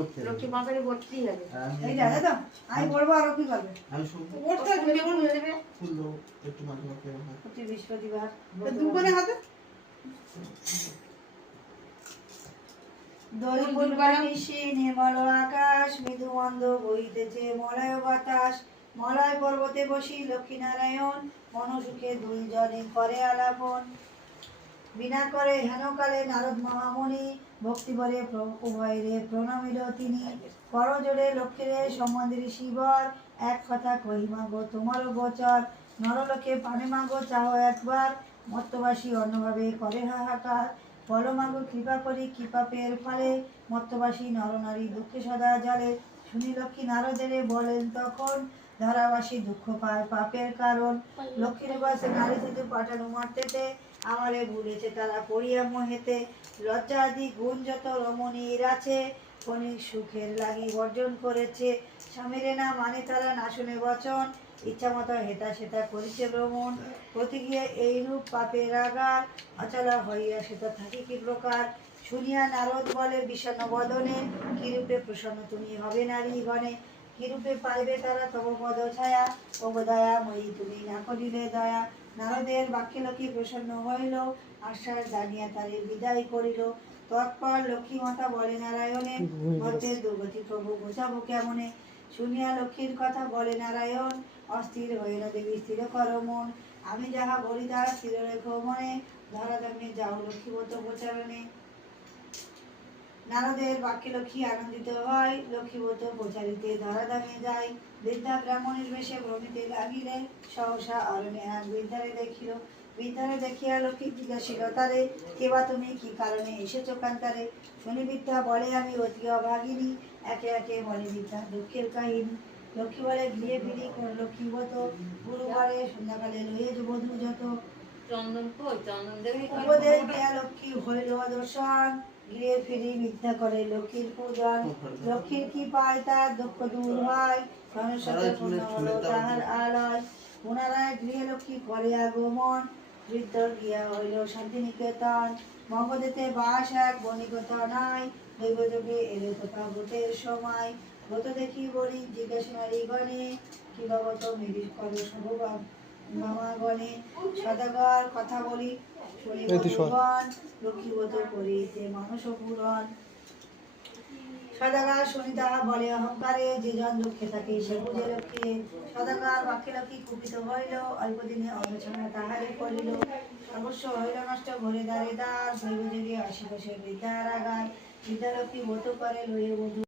করতে হবে। লক্ষ্মী বাঁকারে বলতেই হবে। এই জায়গা তো আমি বলবো আর কি করবে আমি শুনবো। ওটা বেগুন ভেজে দেবে। ফুললো একটু মাঝে মাঝে হয়। প্রতি বৃহস্পতিবার দুপুরে হাতে দোল পূর্বালা নিশি নির্মল আকাশ মৃদু মন্দ বইতেছে মলয় বাতাস মলয় পর্বতে বসি লক্ষ্মীনারায়ণ মনসুখে দুই জনে করে আলাপন বিনা করে হেনকালে নারদ মহামুনি ভক্তি বলে উভয়েরে প্রণমিল তিনি করজোড়ে লক্ষ্মীরে সম্বন্ধে শিবর এক কথা কহি মাগো তোমারও গোচর নরলোকে পানে মাগো চাও একবার মত্তবাসী অন্যভাবে করে হাহাকার বলো মাগো কৃপা করি কৃপা পেয়ের ফলে মত্তবাসী নরনারী দুঃখে সদা জলে শুনি লক্ষ্মী নারদেরে বলেন তখন ধরাবাসী দুঃখ পায় পাপের কারণ লক্ষ্মীর বাসে নারী সেতু পাঠানো মারতেতে আমারে ভুলেছে তারা পড়িয়া মোহেতে লজ্জা আদি গুণ যত রমণীর আছে ক্ষণিক সুখের লাগি বর্জন করেছে স্বামীরে না মানে তারা না শুনে বচন ইচ্ছা মতো হেতা সেতা করিছে ভ্রমণ প্রতি গিয়ে এইরূপ পাপের আগার অচলা হইয়া সেটা থাকি কি প্রকার শুনিয়া নারদ বলে বিষণ্ণ বদনে কিরূপে প্রসন্ন তুমি হবে নারী গণে কিরূপে পাইবে তারা তব পদ ছায়া তব দয়া মই তুমি না করিলে দয়া নারদের বাক্যে লক্ষ্মী প্রসন্ন হইল আশ্বাস জানিয়া তারে বিদায় করিল তৎপর লক্ষ্মী মাতা বলে নারায়ণের ভক্তের দুর্গতি প্রভু বোঝাবো কেমনে শুনিয়া লক্ষ্মীর কথা বলে নারায়ণ অস্থির হইল দেবী স্থির কর মন আমি যাহা বলি তাহা স্থির রেখো মনে ধরা দামে যাও লক্ষ্মীবত প্রচারণে নারদের বাক্যে লক্ষ্মী আনন্দিত হয় লক্ষ্মীবত প্রচারিতে ধরা দামে যায় বৃদ্ধা ব্রাহ্মণের বেশে ভ্রমিতে লাগিলে সহসা অরণ্যে এক বৃদ্ধারে দেখিল বৃদ্ধারে দেখিয়া লক্ষ্মী জিজ্ঞাসিল তারে কেবা তুমি কি কারণে এসেছো কান্তারে শুনি বৃদ্ধা বলে আমি অতি অভাগিনী একে একে বলে বৃদ্ধা দুঃখের কাহিনী লক্ষ্মী বলে গিয়ে ফিরি কোন লক্ষ্মীবত গুরুবারে সন্ধ্যাকালে লইয়ে বধূ যত চন্দন কই চন্দন দেবে উপদেশ দিয়া লক্ষ্মী হইল দর্শন গিয়ে ফিরি মিথ্যা করে লক্ষ্মীর পূজন লক্ষ্মীর কি পায় তার দুঃখ দূর হয় সনসাথে পূর্ণ হলো তাহার আলয় পুনরায় গৃহে লক্ষ্মী করে আগমন বৃদ্ধ গিয়া হইল শান্তিনিকেতন মগধেতে বাস এক বণিকতা নাই দৈবযোগে এলে কোথাও ভূতের সময় গত দেখি বলি জিজ্ঞাসা নারী গণে কি বাবত মিরিশ করো সভবান মামা গণে সদাগর কথা বলি শুনিব ভুবন লক্ষ্মীবত করিতে মানুষ পুরন সদাগর শুনি তাহা বলে অহংকারে যে জন দুঃখে থাকে সে বুঝে লক্ষ্মী সদাগর বাক্যে লক্ষ্মী কুপিত হইল অল্পদিনে আলোচনা তাহারে করিল সর্বস্ব হইল নষ্ট ঘরে দ্বারে দ্বার দৈবযোগে আশিপাশে বৃদ্ধার আগার বৃদ্ধা লক্ষ্মী ব্রত করে লইয়ে বধূ